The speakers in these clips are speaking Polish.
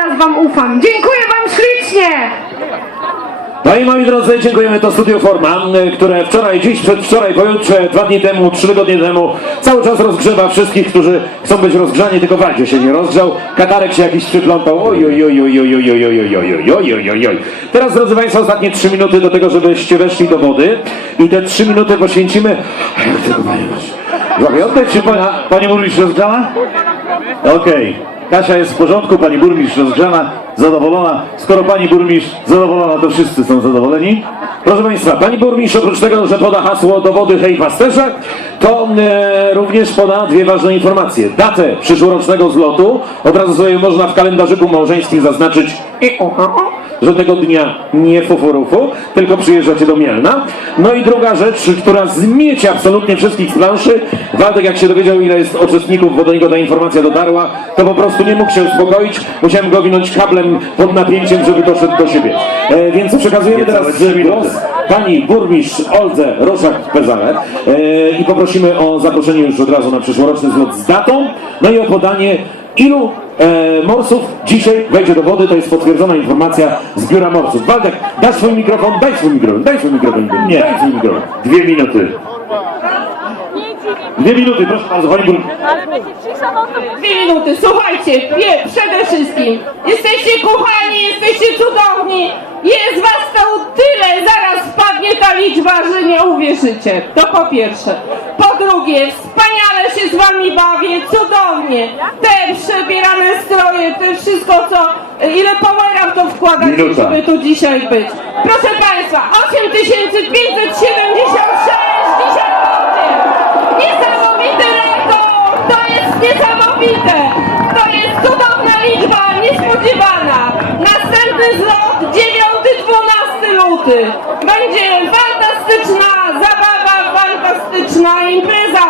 Teraz wam ufam. Dziękuję wam ślicznie! No i moi drodzy, dziękujemy to Studio Forma, y, które wczoraj, dziś, przedwczoraj, pojutrze, dwa dni temu, trzy tygodnie temu cały czas rozgrzewa wszystkich, którzy chcą być rozgrzani, tylko Waldzie się nie rozgrzał, Katarek się jakiś przyplątał, oj, oj, oj, oj, oj, oj, oj, oj, oj, oj, oj, oj, oj. Teraz, drodzy Państwo, ostatnie trzy minuty do tego, żebyście weszli do wody i te trzy minuty poświęcimy... Tylko Panie Boże. Oddać się Pani Burmistrz rozgrzana? Okej. Kasia jest w porządku, Pani Burmistrz rozgrzana, zadowolona. Skoro Pani Burmistrz zadowolona, to wszyscy są zadowoleni. Proszę Państwa, Pani Burmistrz oprócz tego, że poda hasło do wody hej pasterze, to e, również poda dwie ważne informacje. Datę przyszłorocznego zlotu, od razu sobie można w kalendarzyku małżeńskim zaznaczyć że tego dnia nie fufurufu, tylko przyjeżdżacie do Mielna. No i druga rzecz, która zmiecie absolutnie wszystkich z planszy. Waldek jak się dowiedział ile jest uczestników, bo do niego ta informacja dotarła, to po prostu nie mógł się uspokoić. Musiałem go winąć kablem pod napięciem, żeby doszedł do siebie. E, więc przekazujemy teraz głos pani burmistrz Oldze Roszak-Pezale e, i poprosimy o zaproszenie już od razu na przyszłoroczny zlot z datą, no i o podanie ilu e, morsów dzisiaj wejdzie do wody, to jest potwierdzona informacja z biura morsów. Waldek, dasz swój mikrofon, daj swój mikrofon, daj swój mikrofon. Nie, daj swój mikrofon. Dwie minuty. Dwie minuty, proszę bardzo, pani burmistrz. Ale będzie cisza, no to Dwie minuty, słuchajcie, wie, przede wszystkim. Jesteście kochani, jesteście cudowni. Jest was to tyle, zaraz spadnie ta liczba, że nie uwierzycie. To po pierwsze. Po drugie, wspaniale się z wami bawię, cudownie. Te przebierane stroje, te wszystko co, ile powera w to wkładacie, Minuta. żeby tu dzisiaj być. Proszę państwa, 8576 dzisiaj będzie. Niesamowity rekord! To jest niesamowite! To jest cudowna liczba, niespodziewana! Następny zlot 9-12 luty. Będzie fantastyczna zabawa, fantastyczna impreza.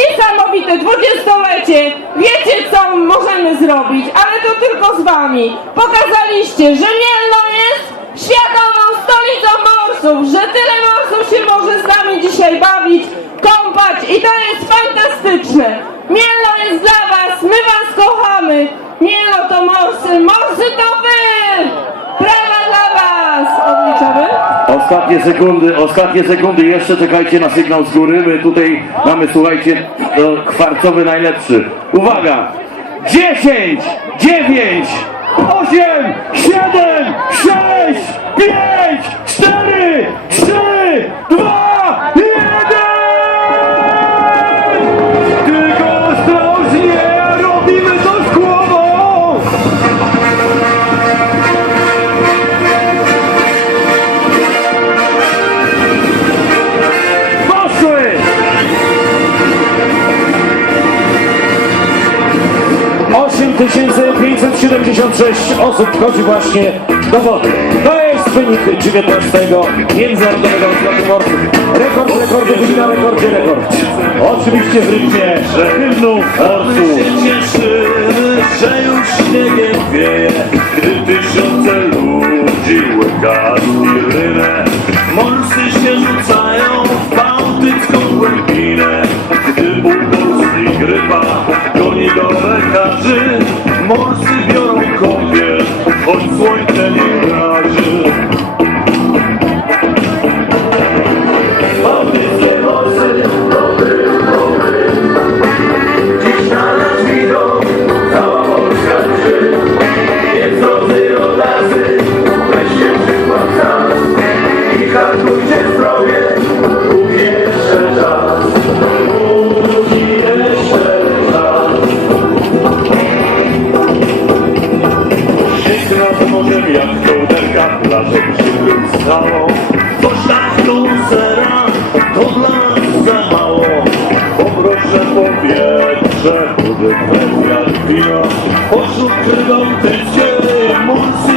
Niesamowite dwudziestolecie. Wiecie co możemy zrobić, ale to tylko z wami. Pokazaliście, że Mielno jest światową stolicą morsów, że tyle morsów się może z nami dzisiaj bawić, kąpać i to jest fantastyczne. Mielno jest dla was, my was kochamy. Mielno to morsy, morsy to wy! Brawa dla was! Odliczamy? Ostatnie sekundy, ostatnie sekundy, jeszcze czekajcie na sygnał z góry. My tutaj mamy, słuchajcie, kwarcowy najlepszy. Uwaga! 10, 9, 8, 7, 6, 8576 osób wchodzi właśnie do wody. To jest wynik 19 Międzynarodowego Morsów. Rekord, rekordy, wynik na rekordzie, rekord. Oczywiście w rytmie hymnu morsu. że już śniegiem wieje, gdy tysiące ludzi że podepędzia piwa, poszukam te ciemnice.